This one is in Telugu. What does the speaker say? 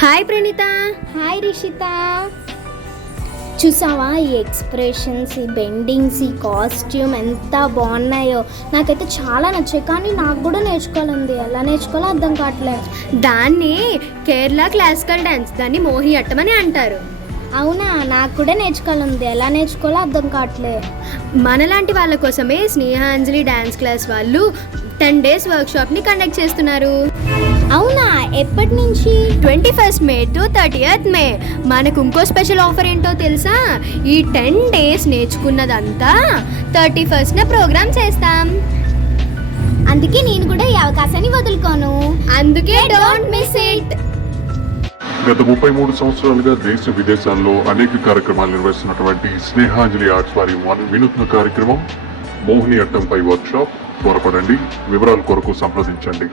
హాయ్ ప్రణీత. హాయ్ రిషిత. చూసావా ఈ ఎక్స్ప్రెషన్స్, ఈ బెండింగ్స్, ఈ కాస్ట్యూమ్ ఎంత బాగున్నాయో. నాకైతే చాలా నచ్చాయి, కానీ నాకు కూడా నేర్చుకోవాలంది. ఎలా నేర్చుకోవాలో అర్థం కావట్లేదు. దాన్ని కేరళ క్లాసికల్ డ్యాన్స్, దాన్ని మోహి అట్టమని అంటారు. అవునా, నాకు కూడా నేర్చుకోవాలంది. ఎలా నేర్చుకోవాలో అర్థం కావట్లేదు. మనలాంటి వాళ్ళ కోసమే స్నేహాంజలి డ్యాన్స్ క్లాస్ వాళ్ళు 10 days వర్క్షాప్ని కండక్ట్ చేస్తున్నారు. అవునా, ఎప్పటి నుంచి? 21st May to 30th May. మనకు ఇంకో స్పెషల్ ఆఫర్ ఏంటో తెలుసా? ఈ 10 days నేర్చుకున్నదంతా 31st ప్రోగ్రామ్ చేస్తాం. అందుకే నేను కూడా ఈ అవకాశాన్ని వదులుకోను. అందుకే డోంట్ మిస్ ఇట్. గత 33 సంవత్సరాలుగా దేశ విదేశాల్లో అనేక కార్యక్రమాలు నిర్వహిస్తున్నటువంటి స్నేహాంజలి ఆర్ట్స్ వారి వినూత్న కార్యక్రమం మోహిని అట్టంపై వర్క్షాప్. త్వరపడండి, వివరాల కొరకు సంప్రదించండి.